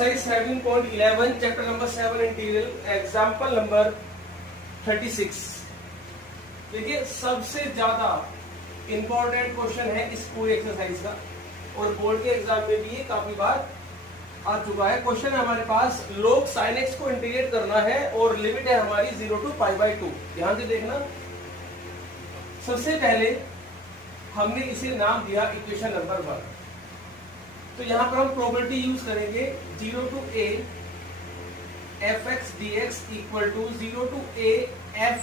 Exercise 17.11 chapter number 7 integral example number 36। देखिए सबसे ज्यादा इंपॉर्टेंट क्वेश्चन है इस पूरी एक्सरसाइज का और बोर्ड के एग्जाम में भी ये काफी बार आ चुका है। क्वेश्चन है हमारे पास log sin x को इंटीग्रेट करना है और लिमिट है हमारी 0 to π/2। ध्यान से देखना, सबसे पहले हमने इसे नाम दिया इक्वेशन नंबर 1। तो यहां पर हम प्रोबेबिलिटी यूज करेंगे 0 to a fx dx equal to 0 to a f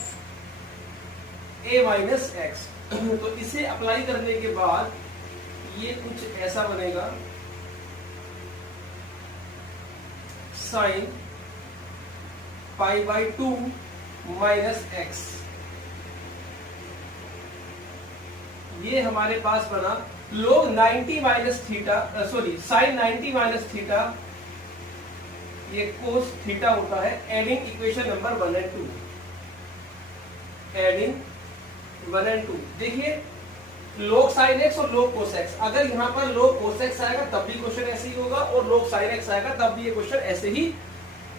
a minus x। तो इसे अप्लाई करने के बाद ये कुछ ऐसा बनेगा, साइन π/2 माइनस x। ये हमारे पास बना log 90 minus theta, sorry sine 90 minus theta, ये कोस थीटा होता है। एडिंग इक्वेशन नंबर 1 और 2, एडिंग 1 और 2। देखिए log sin x और log cos x, अगर यहाँ पर log cos x आएगा तब भी क्वेश्चन ऐसे ही होगा और log sin x आएगा तब भी ये क्वेश्चन ऐसे ही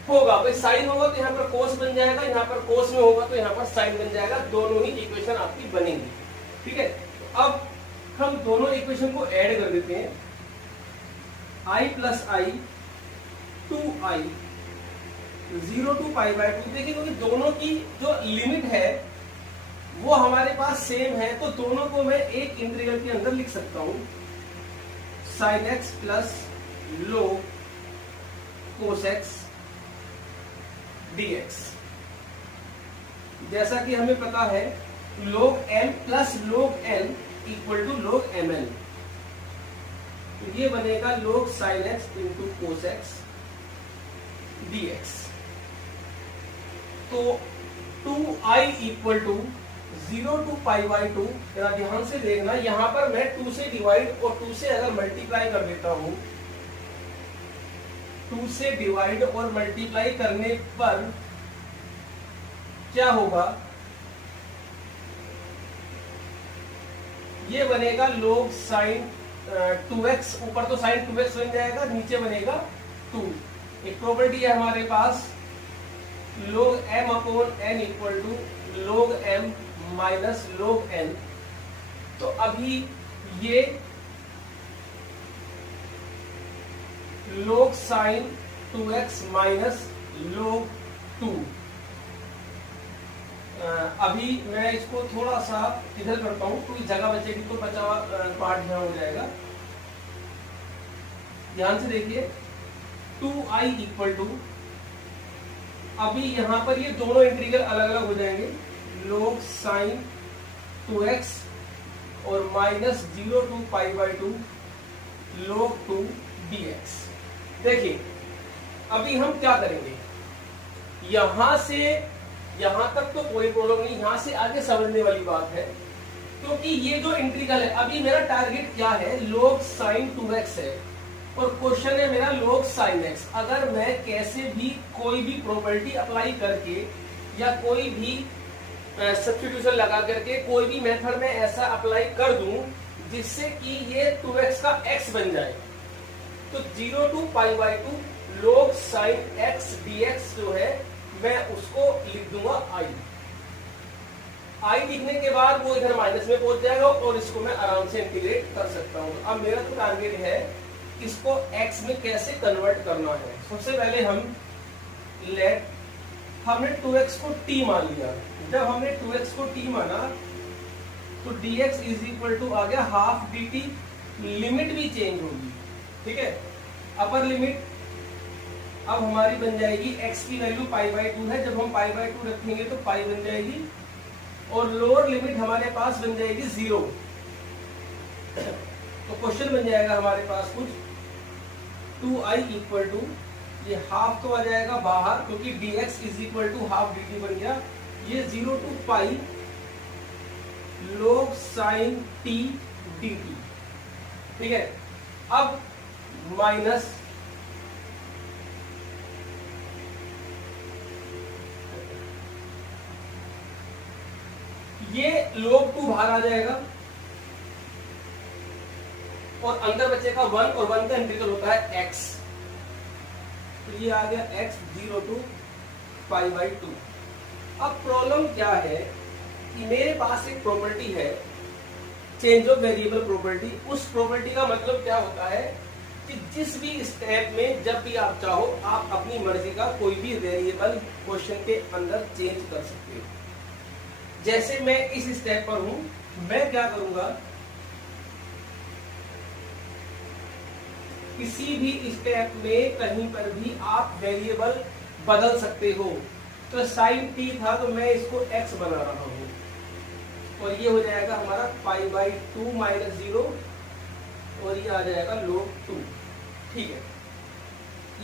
होगा। भाई साइन होगा तो यहाँ पर cos बन जाएगा, यहाँ पर cos में होगा तो यहाँ पर sin बन जाएगा। दोनों ही इक्वेशन आपकी बनेंगी, ठीक है। तो अब हम दोनों इक्वेशन को ऐड कर देते हैं, i plus i 2i 0 to π/2। देखिए क्योंकि दोनों की जो लिमिट है वो हमारे पास सेम है तो दोनों को मैं एक इंटीग्रल के अंदर लिख सकता हूं, sin x plus log cos x dx। जैसा कि हमें पता है log m plus log n equal to log ml। तो ये बनेगा log sin x into cos x dx। तो 2i इक्वल टू 0 to π/2। जरा ध्यान से देखना, यहां पर मैं 2 से डिवाइड और 2 से अगर मल्टीप्लाई कर देता हूं, 2 से डिवाइड और मल्टीप्लाई करने पर क्या होगा, ये बनेगा log sin 2x। ऊपर तो sin 2x बन जाएगा, नीचे बनेगा 2। एक प्रॉपर्टी है हमारे पास log m upon n equal to log m minus log n। तो अभी ये log sin 2x minus log 2। अभी मैं इसको थोड़ा सा इधर करता हूं, कोई जगह बचेगी तो बचा हुआ पार्ट यहाँ हो जाएगा। ध्यान से देखिए 2i इक्वल टू, अभी यहां पर ये दोनों इंटीग्रल अलग अलग हो जाएंगे, log sin 2x और माइनस 0 to π/2 log 2 dx। देखिए अभी हम क्या करेंगे, यहां से यहां तक तो कोई प्रॉब्लम नहीं, यहां से आगे समझने वाली बात है। क्योंकि ये जो इंटीग्रल है, अभी मेरा टारगेट क्या है, log sin 2x है और क्वेश्चन है मेरा log sin x। अगर मैं कैसे भी कोई भी प्रॉपर्टी अप्लाई करके या कोई भी सब्स्टिट्यूशन लगा करके कोई भी मेथड में ऐसा अप्लाई कर दूं जिससे कि ये 2x का x बन जाए, तो 0 to π/2 log sin x dx जो है मैं उसको लिख दूंगा i लिखने के बाद वो इधर माइनस में पहुंच जाएगा और इसको मैं आराम से इंटीग्रेट कर सकता हूं। अब मेरा तो टारगेट है इसको x में कैसे कन्वर्ट करना है। सबसे पहले हमने 2x को t मान लिया। जब हमने 2x को t माना तो dx इज इक्वल टू आ गया हाफ dt। लिमिट भी चेंज होगी, ठीक है। अपर लिमिट अब हमारी बन जाएगी x की वैल्यू π/2 है, जब हम π/2 रखेंगे तो पाई बन जाएगी और लोअर लिमिट हमारे पास बन जाएगी 0। तो क्वेश्चन बन जाएगा हमारे पास कुछ 2i इक्वल टू, ये हाफ तो आ जाएगा बाहर क्योंकि dx is equal to half dt बन गया, ये 0 to π log sin t dt, ठीक है। अब माइनस ये log 2 बाहर आ जाएगा और अंदर बचेगा 1 और 1 का इंटीग्रल होता है x। तो ये आ गया x 0 to पाई बाई 2। अब प्रॉब्लम क्या है कि मेरे पास एक प्रॉपर्टी है चेंज ऑफ वेरिएबल प्रॉपर्टी। उस प्रॉपर्टी का मतलब क्या होता है कि जिस भी स्टेप में जब भी आप चाहो आप अपनी मर्जी का कोई भी वेरिएबल क्वेश्चन के अंदर चेंज कर सकते हो। जैसे मैं इस स्टेप पर हूं, मैं क्या करूंगा, किसी भी स्टेप में कहीं पर भी आप वेरिएबल बदल सकते हो। तो साइन t था तो मैं इसको x बना रहा हूं और ये हो जाएगा हमारा पाई बाई 2 माइनस 0 और ये आ जाएगा log 2। ठीक है,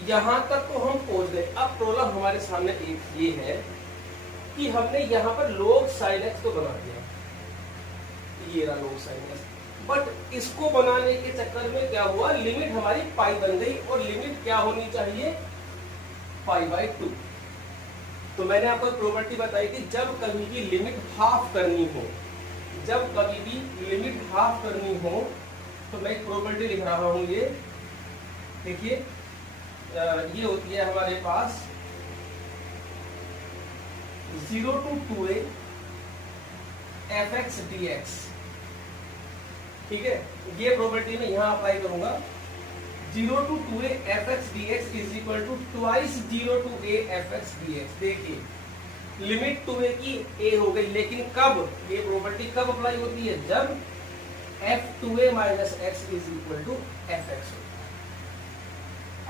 यहां तक तो हम पहुंच गए। अब प्रॉब्लम हमारे सामने एक ये है कि हमने यहां पर log sin x को बना दिया, ये रहा log sin x, बट इसको बनाने के चक्कर में क्या हुआ, लिमिट हमारी पाई बन गई और लिमिट क्या होनी चाहिए, पाई बाई 2। तो मैंने आपको प्रॉपर्टी बताई थी जब कभी भी लिमिट हाफ करनी हो, जब कभी भी लिमिट हाफ करनी हो तो मैं एक प्रॉपर्टी लिख रहा हूं, ये देखिए, ये होती है हमारे पास 0 to 2a fx dx। ठीक है, ये प्रॉपर्टी में यहां अप्लाई करूंगा। 0 to 2a fx dx is equal to twice 0 to a fx dx। देखिए लिमिट 2a की a हो गई, लेकिन कब ये प्रॉपर्टी कब अप्लाई होती है, जब f2a minus x is equal to fx।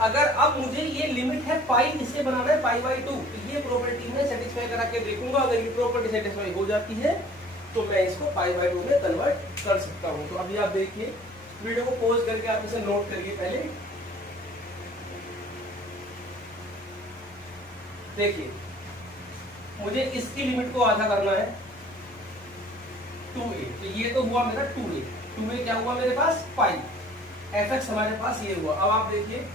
अगर अब मुझे ये लिमिट है पाई, इसे बनाना है पाई बाई 2, तो ये प्रॉपर्टी में सेटिस्फाई करा के देखूंगा। अगर ये प्रॉपर्टी सेटिस्फाई हो जाती है तो मैं इसको पाई बाई 2 में कन्वर्ट कर सकता हूं। तो अभी आप देखिए, वीडियो को पॉज करके आप इसे नोट करिए। पहले देखिए, मुझे इसकी लिमिट को आधा करना है 2a, तो ये तो हुआ मेरा 2a। 2a क्या हुआ मेरे पास, पाई, fx हमारे पास ये हुआ। अब आप देखिए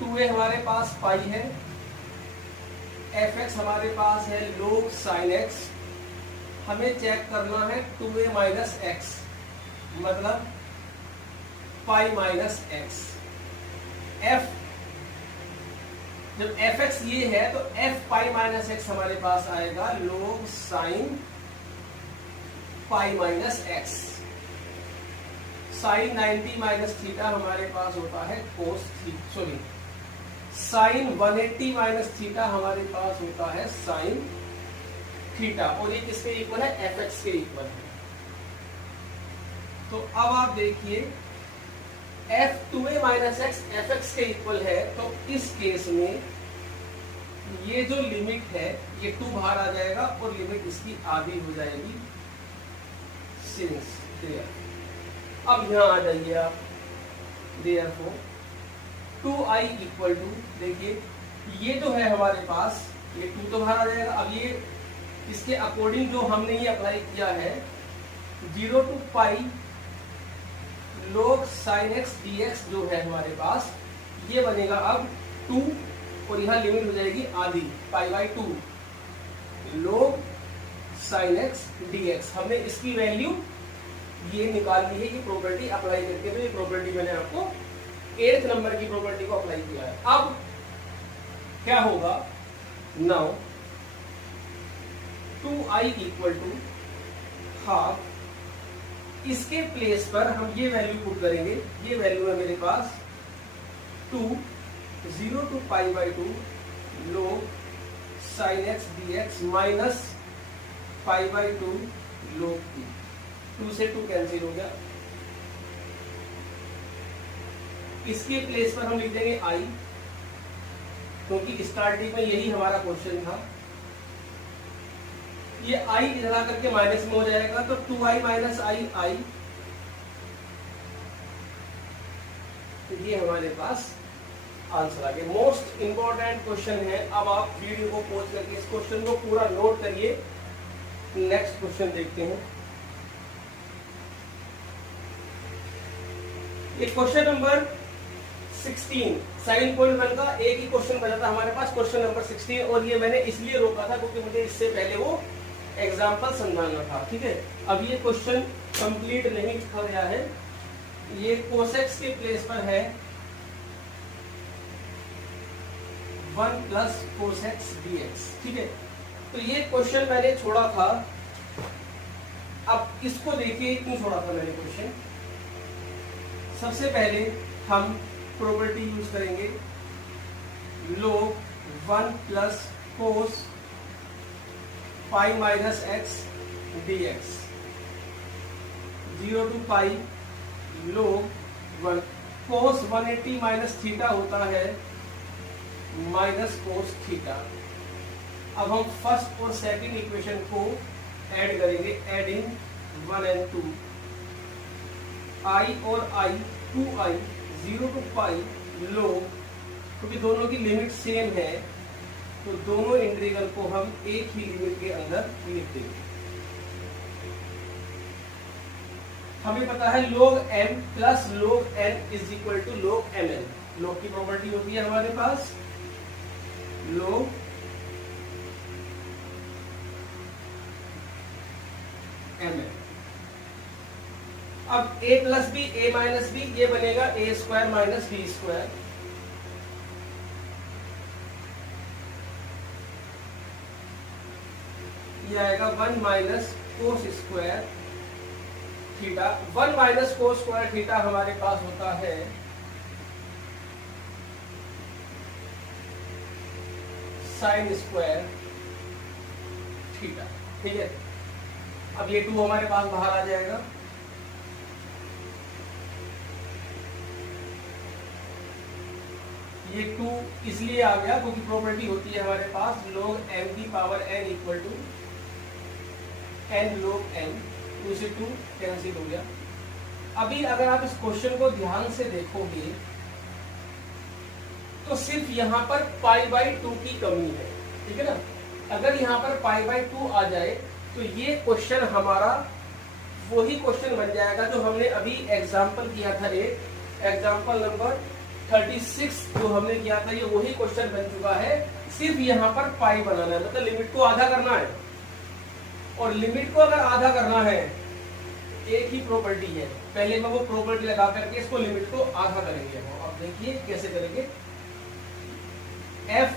2a हमारे पास पाई है, fx हमारे पास है log sin x। हमें चेक करना है 2a माइनस x, मतलब पाई माइनस x। f जब fx ये है तो f पाई माइनस x हमारे पास आएगा log sin pi minus x। Sine 90 minus theta हमारे पास होता है cos sorry sine 180 minus theta हमारे पास होता है साइन थीटा, और ये किसके इक्वल है, fx के इक्वल है। तो अब आप देखिए f2a माइनस x fx के इक्वल है, तो इस केस में ये जो लिमिट है ये 2 बाहर आ जाएगा और लिमिट इसकी आधी हो जाएगी सिंस देयर। अब यहां आ जाइए आप, देयरफॉर 2i इक्वल टू, देखिए ये जो है हमारे पास ये 2 तो बाहर आ जाएगा। अब ये इसके अकॉर्डिंग जो हमने ये अप्लाई किया है 0 to pi log sin x dx जो है हमारे पास, ये बनेगा अब 2 और यहाँ लिमिट हो जाएगी आधी, पाई by 2 log sin x dx। हमने इसकी वैल्यू ये निकाल ली है, ये प्रॉपर्टी अप्लाई करके। तो ये प्रॉपर्टी मैंने आपको 8th नंबर की प्रॉपर्टी को अप्लाई किया है। अब क्या होगा, now 2i equal to half, इसके प्लेस पर हम ये वैल्यू पुट करेंगे। ये वैल्यू है मेरे पास 2 0 to pi by 2 log sin x dx minus pi by 2 log t। 2 से 2 कैंसिल हो गया। इसके प्लेस पर हम लिख देंगे i, क्योंकि स्टार्टिंग में यही हमारा क्वेश्चन था। ये i इधर आकर के माइनस में हो जाएगा, तो 2i माइनस i, तो ये हमारे पास आंसर आ गया। मोस्ट इंपॉर्टेंट क्वेश्चन है। अब आप वीडियो को पॉज करके इस क्वेश्चन को पूरा नोट करिए। नेक्स्ट क्वेश्चन देखते हैं। ये क्वेश्चन नंबर 16 7.1 का एक ही क्वेश्चन बचा था हमारे पास, क्वेश्चन नंबर 16, और ये मैंने इसलिए रोका था क्योंकि मुझे इससे पहले वो एग्जाम्पल समझाना था। ठीक है, अब ये क्वेश्चन कंप्लीट नहीं लिखा गया है, ये कोसेक्स के प्लेस पर है 1 प्लस कोस एक्स dx। ठीक है, तो ये क्वेश्चन मैंने छोड़ा था। अब इसको देखिए क्यों छोड़ा था मैंने क्वेश्चन। सबसे पहले हम प्रॉपर्टी यूज करेंगे, log 1 plus cos pi minus x dx, 0 to pi log 1 cos 180 minus theta होता है माइनस कोस थीटा। अब हम फर्स्ट और सेकंड इक्वेशन को ऐड करेंगे, एडिंग 1 and 2, i और i 2i 0 to pi log, क्योंकि दोनों की लिमिट सेम है तो दोनों इंटीग्रल को हम एक ही लिमिट के अंदर लिख देंगे। हमें पता है log m plus log n is equal to log mn। log की प्रॉपर्टी होती है हमारे पास log mn। अब a plus b a minus b ये बनेगा a square minus b square. ये आएगा 1 minus cos square theta. 1 minus cos square theta हमारे पास होता है साइन स्क्वायर थीटा। ठीक है, अब ये 2 हमारे पास बाहर आ जाएगा। ये 2 इसलिए आ गया क्योंकि प्रॉपर्टी होती है हमारे पास log m की power n equal to n log n, 2 से 2 कैंसिल हो गया। अभी अगर आप इस क्वेश्चन को ध्यान से देखोगे तो सिर्फ यहाँ पर पाई बाई 2 की कमी है। ठीक है ना, अगर यहाँ पर पाई बाई 2 आ जाए तो ये क्वेश्चन हमारा वही क्वेश्चन बन जाएगा जो हमने अभी एग्जाम्पल किया था, एक एग्जाम्पल नंबर 36 जो हमने किया था, ये वही क्वेश्चन बन चुका है। सिर्फ यहाँ पर पाई बनाना है, मतलब लिमिट को आधा करना है। और लिमिट को अगर आधा करना है एक ही प्रॉपर्टी है, पहले में वो प्रॉपर्टी लगा करके इसको लिमिट को आधा करेंगे। अब देखिए कैसे करेंगे। f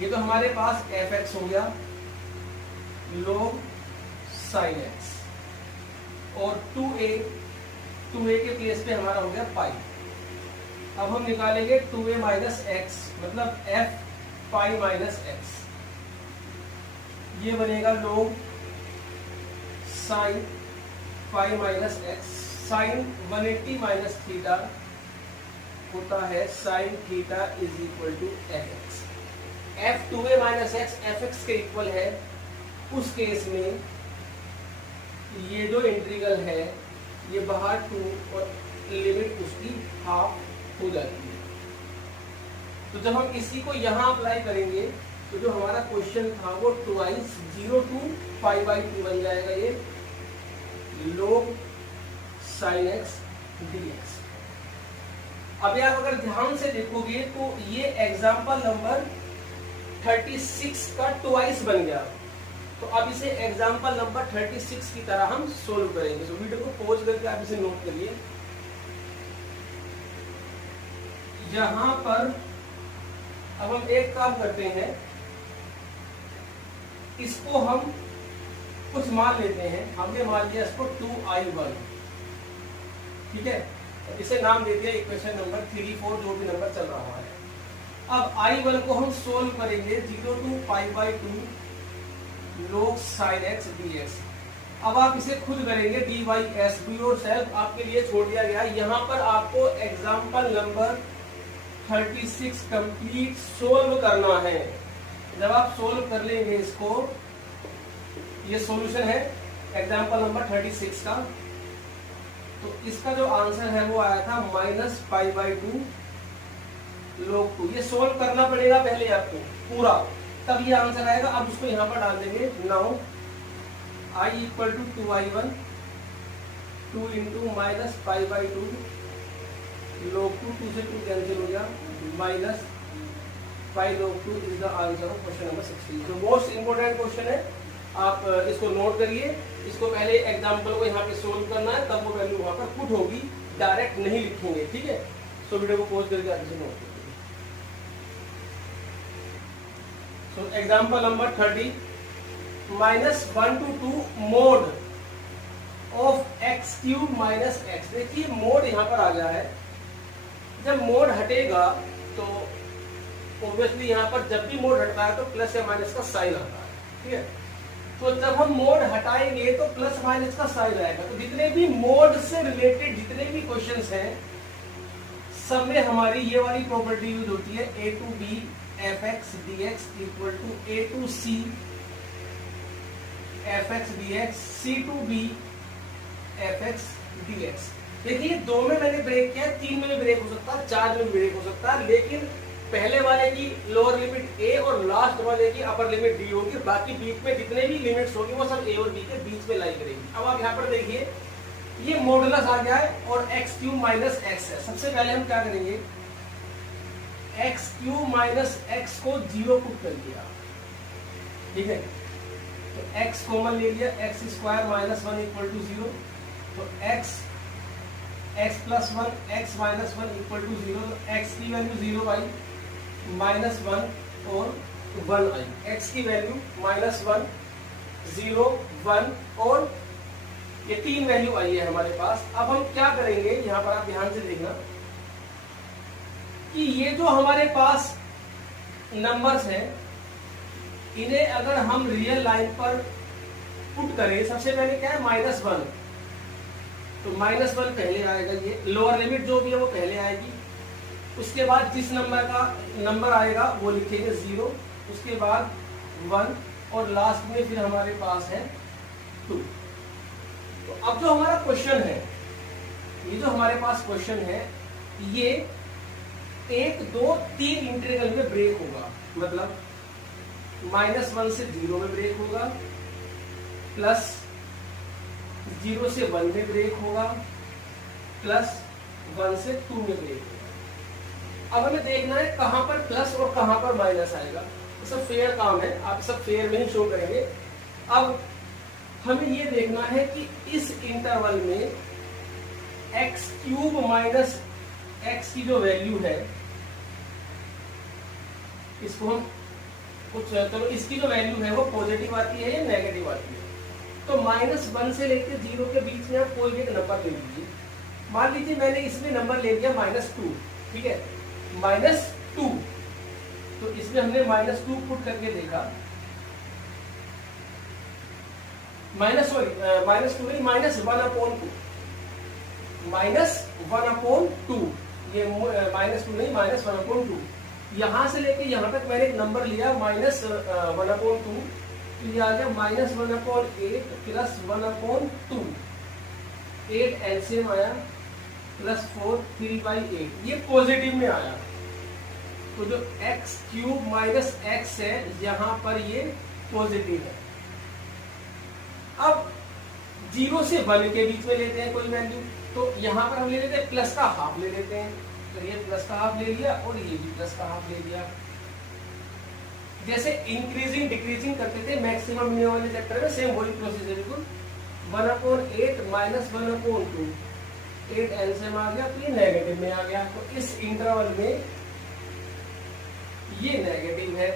ये तो हमारे पास fx हो गया log sin x, और 2a के प्लेस पे हमारा हो गया पाई। अब हम निकालेंगे 2a माइनस एक्स, मतलब f पाई माइनस एक्स। ये बनेगा log sine pi minus x. Sine 180 minus theta होता है sine theta is equal to f x. F 2a minus x f x के इक्वल है। उस केस में ये जो इंटीग्रल है ये बाहर 2 और लिमिट उसकी हाफ हो जाती है। तो जब हम इसी को यहाँ अप्लाई करेंगे तो जो हमारा क्वेश्चन था वो 2i 0 टू पाई बाई 2 बन जाएगा ये log sin x dx। अभी आप अगर ध्यान से देखोगे तो ये एग्जाम्पल नंबर 36 का ट्वाइस बन गया। तो अब इसे एग्जाम्पल नंबर 36 की तरह हम सोल्व करेंगे। तो वीडियो को पॉज करके आप इसे नोट करिए। यहां पर अब हम एक काम करते हैं, इसको हम कुछ मान लेते हैं। हमने मान लिया इसको 2i1। ठीक है, इसे नाम दे दिया इक्वेशन नंबर 3, 4 जो भी नंबर चल रहा है। अब i1 को हम सोल्व करेंगे 0 to pi by 2 log sin x dx। अब आप इसे खुद करेंगे dy s, do your self, आपके लिए छोड़ दिया गया। यहाँ पर आपको एग्जाम्पल नंबर 36 कंप्लीट सोल्व करना है। जब आप सोल्व कर लेंगे इसको, ये सॉल्यूशन है एग्जाम्पल नंबर 36 का, तो इसका जो आंसर है वो आया था माइनस पाई बाई 2 log 2। ये सोल्व करना पड़ेगा पहले आपको पूरा, तब ये आंसर आएगा। अब उसको यहाँ पर डाल देंगे। Now i equal to 2i1 2 into minus pi by 2 log 2 से 2 कैंसिल हो गया, minus pi log 2 is the answer of question number 16। जो मोस्ट इंपोर्टेंट क्वेश्चन है, आप इसको नोट करिए। इसको पहले एग्जाम्पल को यहाँ पे सोल्व करना है, तब वो वैल्यू वहां पर पुट होगी, डायरेक्ट नहीं लिखेंगे। ठीक है, सो वीडियो को पॉज करके आगे से नोट करिए। तो example number 30, -1 to 2 mode of x cube minus x. देखिए मोड यहाँ पर आ गया है, जब मोड हटेगा तो ऑब्वियसली यहाँ पर जब भी मोड हटता है तो प्लस या माइनस का साइन आता है, ठीक है। तो जब हम मोड हटाएंगे तो प्लस माइनस का साइन आएगा। तो जितने भी मोड से रिलेटेड जितने भी क्वेश्चंस हैं सब में हमारी ये वाली प्रॉपर्टी यूज होती है, a to b fx dx equal to a to c fx dx c to b fx dx। देखिए 2 में मैंने ब्रेक किया, 3 में भी ब्रेक हो सकता है, 4 में भी ब्रेक हो सकता है, लेकिन पहले वाले की लोअर लिमिट a और लास्ट वाले की अपर लिमिट d होगी। बाकी बीच में जितने भी लिमिट्स होगी वो सब a और b के बीच में लाई करेगी। अब आप यहाँ पर देखिए ये मॉडुलस आ गया है और एक्स क्यूब माइनस एक्स है। सबसे पहले हम क्या करेंगे, एक्स क्यूब माइनस एक्स को 0 पुट कर दिया, ठीक है। तो x कॉमन ले लिया, x square minus 1 equal to 0। तो x plus 1 x minus 1 equal to 0। तो x की वैल्यू 0 आई, -1 और 1 आई। x की वैल्यू -1 0 1 और ये 3 वैल्यू आई है हमारे पास। अब हम क्या करेंगे, यहां पर आप ध्यान से देखना कि ये जो हमारे पास नंबर्स हैं इन्हें अगर हम रियल लाइन पर पुट करें, सबसे पहले क्या है -1, तो -1 पहले आएगा, ये लोअर लिमिट जो भी है वो पहले आएगी। उसके बाद जिस नंबर का नंबर आएगा वो लिखेंगे 0, उसके बाद 1 और लास्ट में फिर हमारे पास है 2। तो अब जो हमारा क्वेश्चन है, ये जो हमारे पास क्वेश्चन है ये 1 2 3 इंटीग्रल में ब्रेक होगा। मतलब -1 से 0 में ब्रेक होगा, प्लस 0 से 1 में ब्रेक होगा, प्लस 1 से 2 में ब्रेक होगा। अब हमें देखना है कहां पर प्लस और कहां पर माइनस आएगा। तो सब फेयर काम है, आप सब फेयर में ही शो करेंगे। अब हमें ये देखना है कि इस इंटरवल में एक्स क्यूब माइनस एक्स की जो वैल्यू है, इसको हम कुछ, चलो इसकी जो वैल्यू है वो पॉजिटिव आती है या नेगेटिव आती है। तो -1 से लेकर 0 के बीच में आप कोई भी एक नंबर ले लीजिए। मान लीजिए मैंने इसमें नंबर ले लिया -2, ठीक है, -2। तो इसमें हमने -2 पुट करके देखा, -2 नहीं, -1/2, -1/2, ये -2 नहीं, -1/2। यहां से लेके यहां तक मैंने एक नंबर लिया -1/2, तो ये आ गया -1/8 प्लस 1/2। 8 एलसीएम आया, प्लस 4 3/8, ये पॉजिटिव में आया। तो जो एक्स क्यूब माइनस एक्स है यहां पर ये पॉजिटिव है। अब 0 से 1 के बीच में लेते हैं कोई वैल्यू, तो यहां पर हम ले लेते हैं प्लस का हाफ ले लेते हैं। तो ये प्लस का हाफ ले लिया और ये भी प्लस का हाफ ले लिया। जैसे इंक्रीजिंग डिक्रीजिंग करते थे मैक्सिमम मिनिमम वाले चैप्टर में, सेम वही प्रोसेस है बिल्कुल। 1/8 माइनस 1/2, 8 एलसीएम आ गया, तो ये नेगेटिव में आ गया। तो इस इंटरवल में ये नेगेटिव है।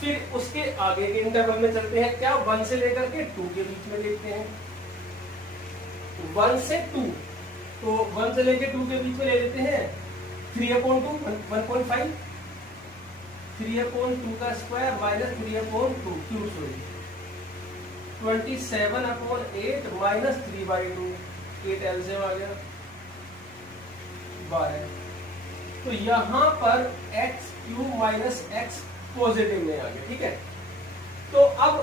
फिर उसके आगे के इंटरवल में चलते हैं, क्या 1 से लेकर के 2 के बीच में देखते हैं। 1 से 2, तो 1 से लेकर 2 के बीच में ले लेते हैं 3/2, 1.5, 3/2 का square minus 3/2 cube, sorry 27/8 minus 3/2, 8 LCM आ गया 12। तो यहां पर X cube minus X positive में आ गया, ठीक है। तो अब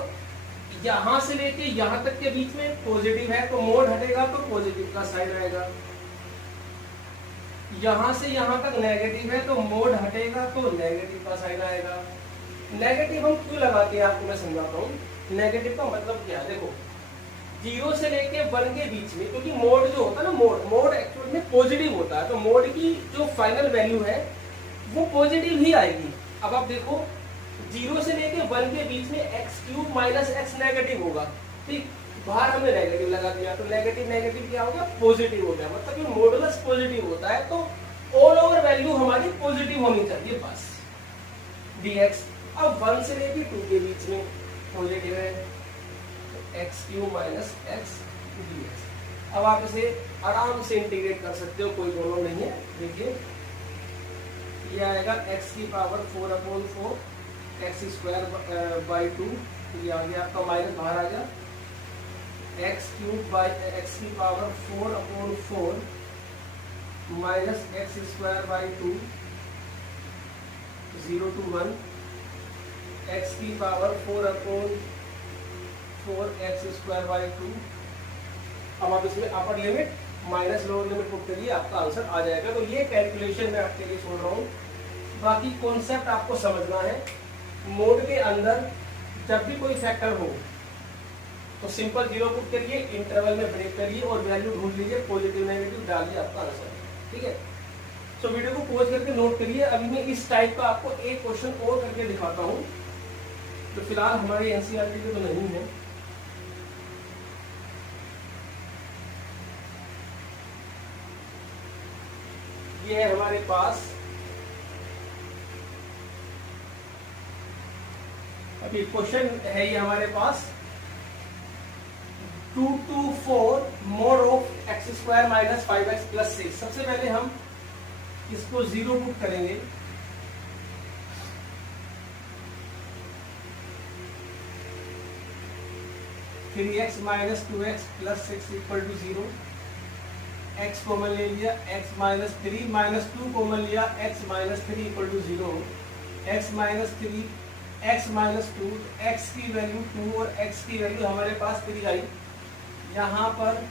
यहां से लेके यहां तक के बीच में पॉजिटिव है, तो मोड हटेगा तो पॉजिटिव का साइन आएगा। यहां से यहां तक नेगेटिव है, तो मोड हटेगा तो नेगेटिव का साइन आएगा। नेगेटिव हम क्यों लगाते हैं आपको मैं समझाता हूं। नेगेटिव का मतलब क्या है, देखो 0 से लेके 1 के बीच में, क्योंकि मोड जो होता है ना, मोड एक्चुअली में पॉजिटिव होता है, तो मोड की जो फाइनल वैल्यू है वो पॉजिटिव ही आएगी। अब आप देखो 0 से लेके 1 के बीच में x cube minus x negative होगा, ठीक, बाहर हमने नेगेटिव लगा दिया, तो नेगेटिव नेगेटिव क्या हो गया, पॉजिटिव हो गया। मतलब ये मॉडुलस पॉजिटिव होता है, तो ऑल ओवर वैल्यू हमारी पॉजिटिव होनी चाहिए बस। dx अब 1 से लेके 2 के बीच में पॉजिटिव है, x cube minus x d x. अब आप इसे आराम से इंटीग्रेट कर सकते हो, कोई प्रॉब्लम नहीं है। देखिए ये आएगा एक्स की पावर 4/4 एक्स स्क्वायर बाई 2, ये आ गया आपका माइनस बाहर आ गया, एक्स क्यूब बाई एक्स की power 4/4 minus x square by 2 0 to 1 x की पावर 4/4 एक्स स्क्वायर बाई 2। अब आप इसमें upper limit minus lower limit put करिए, आपका आंसर आ जाएगा। तो ये कैलकुलेशन मैं आपके लिए छोड़ रहा हूँ, बाकी कॉन्सेप्ट आपको समझना है। मोड के अंदर जब भी कोई फैक्टर हो तो सिंपल 0 पुट करिए, इंटरवल में ब्रेक करिए और वैल्यू ढूंढ लीजिए, पॉजिटिव नेगेटिव डालिए, आपका आंसर है। ठीक है, तो वीडियो को पॉज करके नोट करिए। अभी मैं इस टाइप का आपको एक क्वेश्चन और करके दिखाता हूँ, तो फिलहाल हमारे एनसीईआरटी के तो नहीं है। ये है हमारे पास, अभी क्वेश्चन है ये हमारे पास 2 to 4 mode of x square minus 5x plus 6। सबसे पहले हम इसको 0 पुट करेंगे, फिर x minus 2x plus 6 equal to 0, x common ले लिया, x माइनस 3 माइनस 2 कॉमन लिया, x minus 3 equal to 0, x minus 3 x minus 2, x की वैल्यू 2 और x की वैल्यू हमारे पास 3 आई। यहाँ पर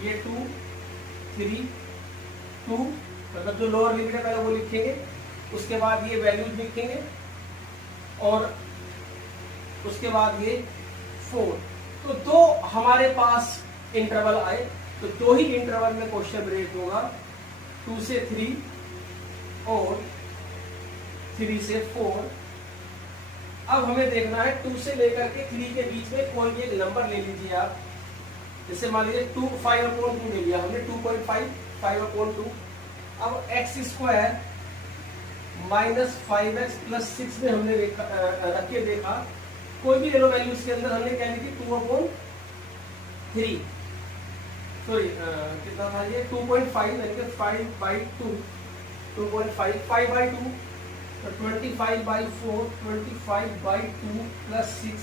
ये 2 3 2 मतलब जो लोअर लिमिट है पहले वो लिखेंगे, उसके बाद ये वैल्यूज लिखेंगे और उसके बाद ये 4। तो दो हमारे पास इंटरवल आए, तो दो ही इंटरवल में क्वेश्चन ब्रेक होगा, 2 से 3 और 3 से 4। अब हमें देखना है 2 से लेकर के 3 के बीच में कोई भी एक नंबर ले लीजिए आप। जैसे मान लीजिए 5/2 ले लिया हमने, 2.5 5/2। अब x square minus 5x plus 6 में हमने रख के देखा, कोई भी एरो वैल्यू इसके अंदर हमने क्या लिखी 2/3, सॉरी कितना था ये 2.5 यानी कि 5/2 2.5 5/2 तो 25/4 25/2 प्लस 6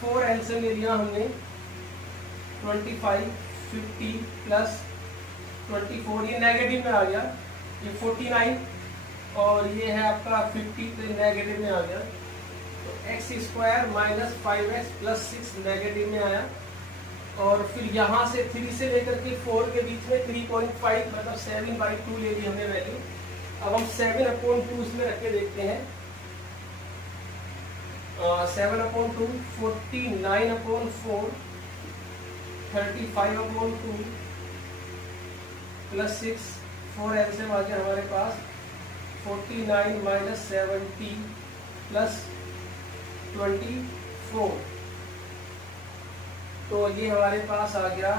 4 एलसीएम ले लिया हमने 25 50 प्लस 24, ये नेगेटिव में आ गया, ये 49 और ये है आपका 50 तो नेगेटिव में आ गया। तो x square minus 5x plus 6 negative में आया और फिर यहाँ से 3 से लेकर के 4 के बीच में 3.5 मतलब 7/2 ले ली हमने वैल्यू। अब हम 7/2 इसमें रख के देखते हैं, 7/2 49/4 35/2 प्लस 6 4 एलसीएम आ गया हमारे पास 49 माइनस 70 प्लस 24। तो ये हमारे पास आ गया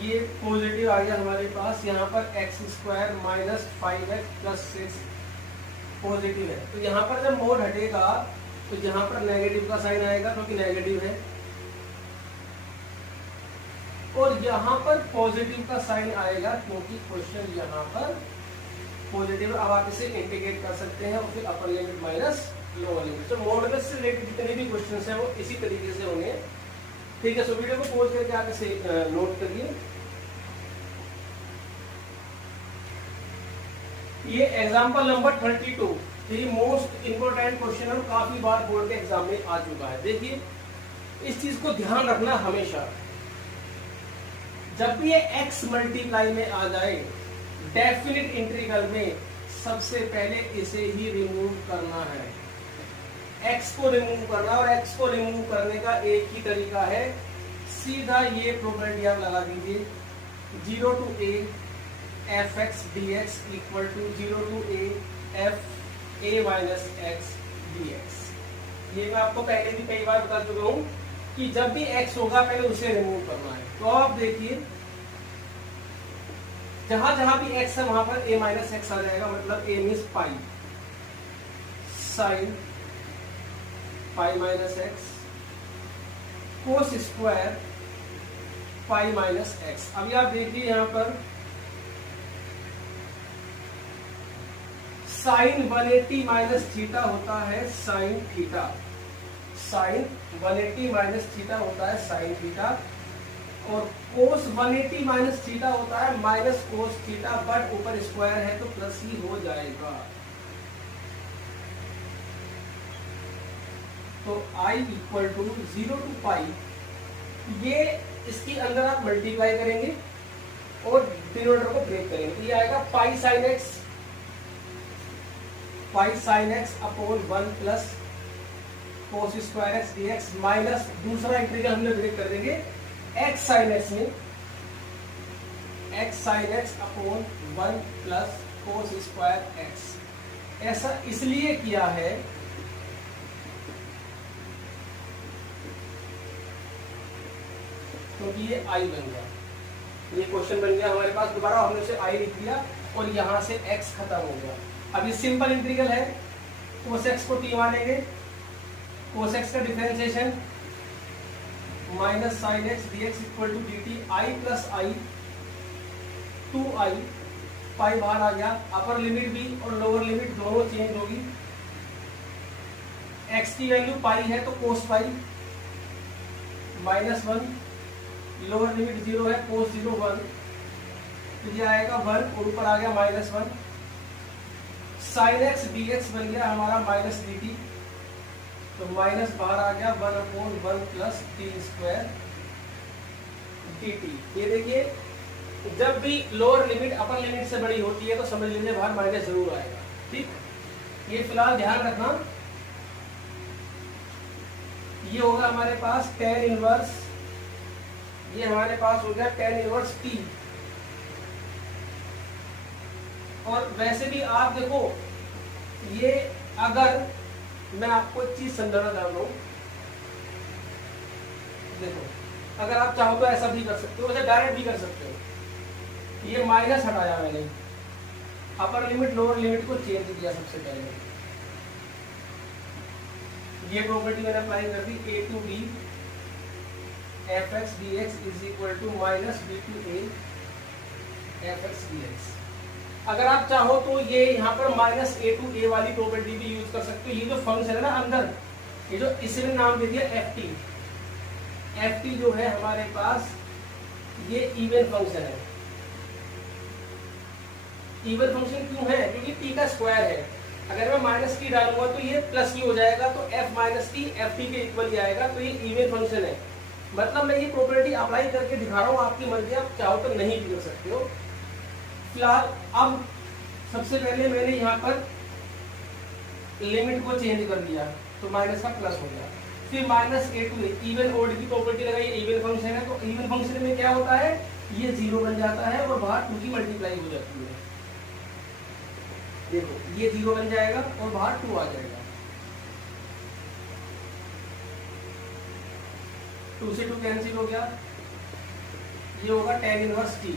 ये पॉजिटिव आ गया हमारे पास। यहाँ पर x square minus 5x plus 6 positive है। तो यहाँ पर जब मोड हटेगा तो यहाँ पर नेगेटिव का साइन आएगा क्योंकि नेगेटिव है, और यहाँ पर पॉजिटिव का साइन आएगा क्योंकि क्वेश्चन यहाँ पर पॉजिटिव। अब आप इसे इंटीग्रेट कर सकते हैं और फिर upper limit minus lower limit. तो मॉडुलस से रिलेटेड जितने भी क्वेश्चंस हैं वो इसी तरीके से होंगे। ठीक है, सो वीडियो को पॉज करके आप इसे नोट करिए। ये एग्जांपल नंबर 32, ये मोस्ट इंपोर्टेंट क्वेश्चन है, काफी बार बोर्ड के एग्जाम में आ चुका है। देखिए इस चीज को ध्यान रखना हमेशा, जब भी ये x मल्टीप्लाई में आ जाए डेफिनिट इंटीग्रल में सबसे पहले इसे ही रिमूव करना है, x को रिमूव करना। और x को रिमूव करने का एक ही तरीका है, सीधा ये प्रॉपर्टी आप लगा दीजिए 0 to a fx dx equal to 0 to a f a minus x dx। ये मैं आपको पहले भी कई बार बता चुका हूं कि जब भी x होगा पहले उसे रिमूव करना है। तो आप देखिए जहां जहां भी x है वहां पर a माइनस एक्स आ जाएगा, मतलब a means pi sine pi minus x cos square pi minus x. अभी आप देखिए यहां पर साइन 180 माइनस थीटा होता है sine theta, sine 180 minus theta होता है साइन थीटा, और कोस 180 माइनस थीटा होता है माइनस कोस थीटा, बट ऊपर स्क्वायर है तो प्लस ही हो जाएगा। तो i equal to 0 to pi, ये इसके अंदर आप मल्टीप्लाई करेंगे और डिनोमिनेटर को ब्रेक करेंगे, तो ये आएगा pi sine x, pi sine x upon 1 plus cos square x d x, minus दूसरा इंटीग्रल हमने ब्रेक कर देंगे एक्स साइन एक्स में, x sign x upon 1 plus cos square x. ऐसा इसलिए किया है क्योंकि ये आई बन गया, ये क्वेश्चन बन गया हमारे पास, दोबारा हमने उसे आई लिख दिया और यहां से एक्स खत्म हो गया। अब ये सिंपल इंटीग्रल है, कोस एक्स को टी मानेंगे, कोस एक्स का differentiation minus sine x d x equal to d t, I plus I 2i, pi बाहर आ गया, अपर लिमिट भी और लोअर लिमिट दोनों चेंज होगी, x की वैल्यू पाई है तो cos pi minus 1, lower limit 0 है कोस 0 1, तो ये आएगा 1 और ऊपर आ गया minus 1, sign x d x बन गया हमारा माइनस डी टी, तो माइनस बाहर आ गया 1 upon 1 plus T square D T. ये देखिए जब भी लोअर लिमिट अपर लिमिट से बड़ी होती है तो समझ लीजिए बाहर माइनस जरूर आएगा, ठीक। ये फिलहाल ध्यान रखना, ये होगा हमारे पास tan इनवर्स, ये हमारे पास हो गया tan इनवर्स t। और वैसे भी आप देखो, ये अगर मैं आपको एक चीज समझाना चाहता हूं, देखो अगर आप चाहो तो ऐसा भी कर सकते हो, वैसे डायरेक्ट भी कर सकते हो। ये माइनस हटाया मैंने, अपर लिमिट लोअर लिमिट को चेंज किया सबसे पहले, ये प्रॉपर्टी मैंने अप्लाई कर दी, a to b f x d x is equal to minus b to a f x d x. अगर आप चाहो तो ये यहाँ पर माइनस a टू a वाली प्रॉपर्टी भी यूज कर सकते हो। ये जो फंक्शन है ना अंदर, ये जो इसने नाम दे दिया ft, ft जो है हमारे पास ये इवन फंक्शन है। इवन फंक्शन क्यों है? क्योंकि t का स्क्वायर है, अगर मैं माइनस टी डालूंगा तो ये प्लस की हो जाएगा, तो f minus T F T के इक्वल ही आएगा, तो ये इवन फंक्शन है। मतलब मैं ये प्रॉपर्टी अप्लाई करके दिखा रहा हूँ, आपकी मर्जी, आप चाहो तो नहीं भी कर सकते हो। फिलहाल अब सबसे पहले मैंने यहाँ पर लिमिट को चेंज कर दिया तो माइनस का प्लस हो गया, फिर minus a to even odd की प्रॉपर्टी लगाई, इवन फंक्शन है तो इवन फंक्शन में क्या होता है, ये 0 बन जाता है और बाहर 2 की मल्टीप्लाई हो जाती है। देखो ये 0 बन जाएगा और बाहर 2 आ जाएगा, 2 से 2 कैंसिल हो गया, ये होगा tan इनवर्स t,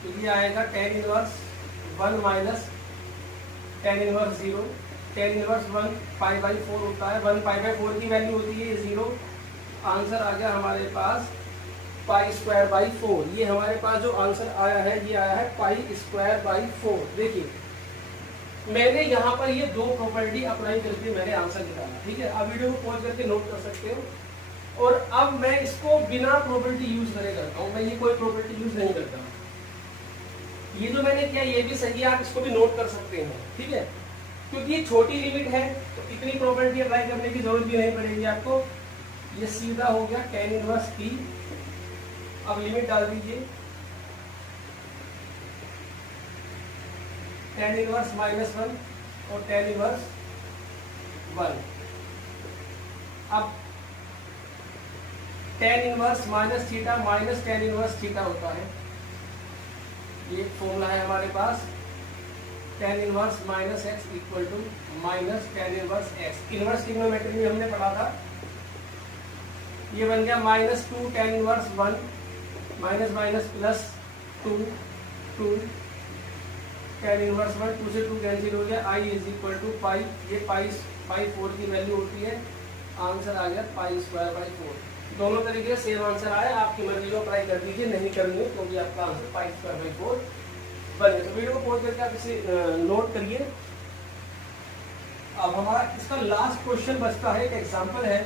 तो ये आएगा tan inverse 1 minus tan inverse 0, tan inverse 1 pi by 4 होता है, 1 पाई बाई 4 की वैल्यू होती है 0। आंसर आ गया हमारे पास पाई स्क्वायर बाई 4। ये हमारे पास जो आंसर आया है ये आया है पाई स्क्वायर बाई 4। देखिए मैंने यहाँ पर ये दो प्रॉपर्टी अप्लाई करके मैंने आंसर निकाला, ठीक है। अब वीडियो को पॉज करके नोट कर सकते हो। और अब मैं इसको बिना प्रॉपर्टी यूज करे करता हूँ, मैं ये कोई प्रॉपर्टी यूज नहीं करता। ये जो मैंने किया ये भी सही है, आप इसको भी नोट कर सकते हैं, ठीक है। क्योंकि ये छोटी लिमिट है तो इतनी प्रॉपर्टी अप्लाई करने की जरूरत भी नहीं पड़ेगी आपको। ये सीधा हो गया tan इनवर्स t। अब लिमिट डाल दीजिए, tan इनवर्स -1 और tan इनवर्स 1। अब tan inverse minus theta minus tan inverse theta होता है, ये फॉर्मूला है हमारे पास। tan inverse minus x equal to minus tan inverse x. Inverse trigonometry में हमने पढ़ा था, ये बन गया -2 tan inverse 1 minus minus plus 2 2 tan inverse 1, 2 से 2 कैंसिल हो गया, i is equal to pi, ये पाई 4 की वैल्यू होती है, आंसर आ गया पाई स्क्वायर बाई 4। दोनों तरीके से सेम आंसर आया, आपकी मर्जी को अप्लाई कर दीजिए, नहीं करनी है क्योंकि आपका आंसर पाई स्क्वायर बाई 4 बने। तो वीडियो को पॉज करके आप इसे नोट करिए। अब हमारा इसका लास्ट क्वेश्चन बचता है, एक एग्जाम्पल है,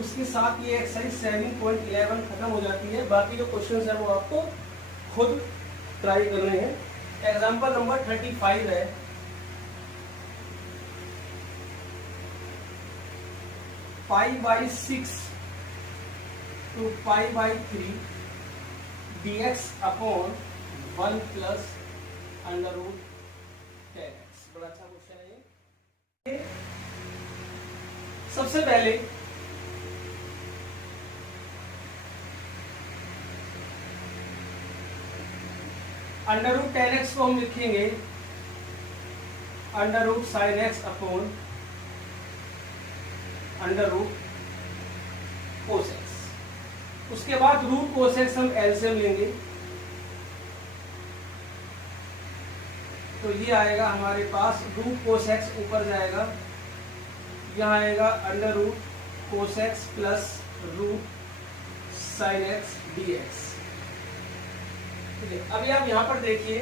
उसके साथ ये एक्सरसाइज 7.11 खत्म हो जाती है। बाकी जो क्वेश्चन है वो आपको खुद ट्राई करने हैं। एग्जाम्पल नंबर 35 है, pi by 6 to pi by 3 dx upon 1 plus under root 10x। बड़ा अच्छा क्वेश्चन है ये। सबसे पहले अंडर रूट 10x को हम लिखेंगे under root sine x upon under root cos x. उसके बाद रूट कोस एक्स हम एलसीएम लेंगे, तो ये आएगा हमारे पास रूट कोस एक्स ऊपर जाएगा, यह आएगा under root cos x plus root sine x dx। अभी आप यहां पर देखिए,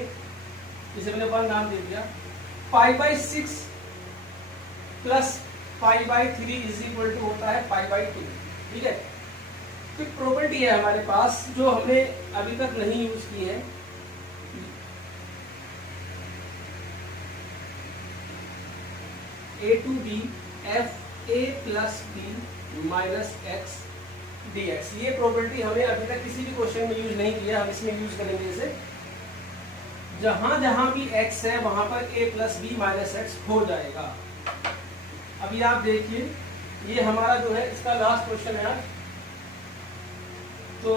जिसे मैंने 1 नाम दे दिया, pi by 6 plus pi by 3 is equal to होता है पाई बाई 2। ठीक है, तो प्रॉपर्टी है हमारे पास जो हमने अभी तक नहीं यूज की है, a to b f a plus b minus x dx। ये प्रॉपर्टी हमने अभी तक किसी भी क्वेश्चन में यूज नहीं किया, हम इसमें यूज करेंगे इसे। जहां जहां भी x है वहां पर a plus b minus x हो जाएगा। अभी आप देखिए, ये हमारा जो है इसका लास्ट क्वेश्चन है। तो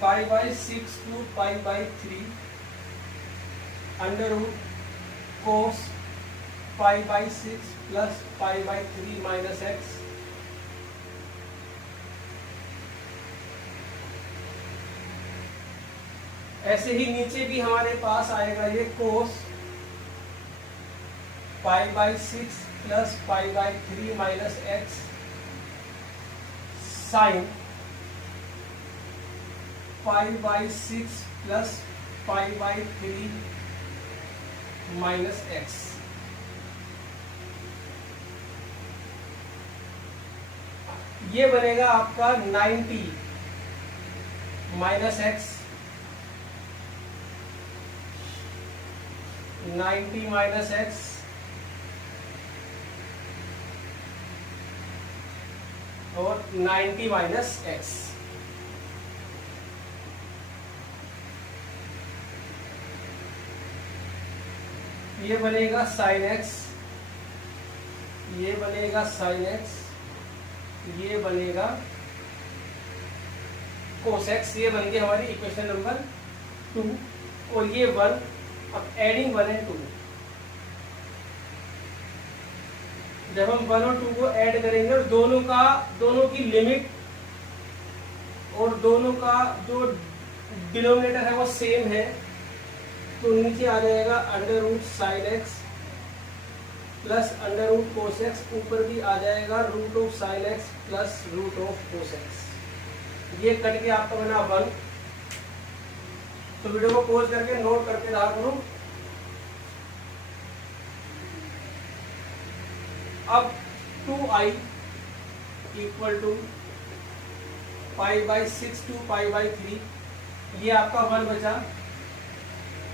pi by 6 to pi by 3 under root cos pi by 6 plus pi by 3 minus X. ऐसे ही नीचे भी हमारे पास आएगा ये cos pi by 6 plus pi by 3 minus x sine pi by 6 plus pi by 3 minus x. ये बनेगा आपका 90 माइनस एक्स, 90 माइनस एक्स और 90 माइनस एक्स। ये बनेगा साइन एक्स, ये बनेगा साइन एक्स, ये बनेगा कोस एक्स। ये बन गई हमारी इक्वेशन नंबर 2 और ये 1। अब एडिंग 1 एंड 2, जब हम 1 और 2 को ऐड करेंगे और दोनों की लिमिट और दोनों का जो डिनोमिनेटर है वो सेम है, तो नीचे आ जाएगा under root sine x plus under root cos x, ऊपर भी आ जाएगा root of sine x plus root of cos x. ये कट के आपका बना 1। तो वीडियो को पॉज करके नोट करके रहा करो। अब 2i equal to pi by 6 to pi by 3, ये आपका 1 बचा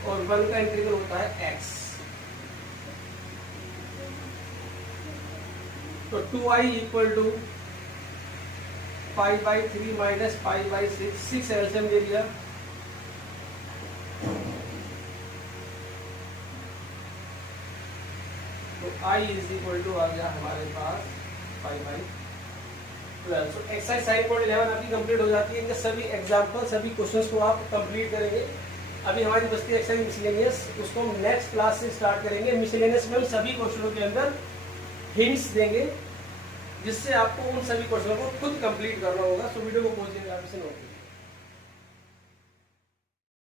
और 1 का इंटीग्रल होता है x। तो 2i equal to pi by 3 minus pi by 6 LCM ले लिया, तो i इज इक्वल टू आ गया हमारे पास पाई बाई 12। तो एक्सरसाइज 7.11 आपकी कंप्लीट हो जाती है। इनके सभी एग्जाम्पल, सभी क्वेश्चंस को आप कंप्लीट करेंगे। अभी हमारी बस्ती एक्सरसाइज मिसलेनियस, उसको हम नेक्स्ट क्लास से स्टार्ट करेंगे। मिसलेनियस में हम सभी क्वेश्चनों के अंदर हिंट्स देंगे, जिससे आपको उन सभी क्वेश्चनों को खुद कंप्लीट करना होगा। तो वीडियो को पहुंचेंगे आप इसे नोट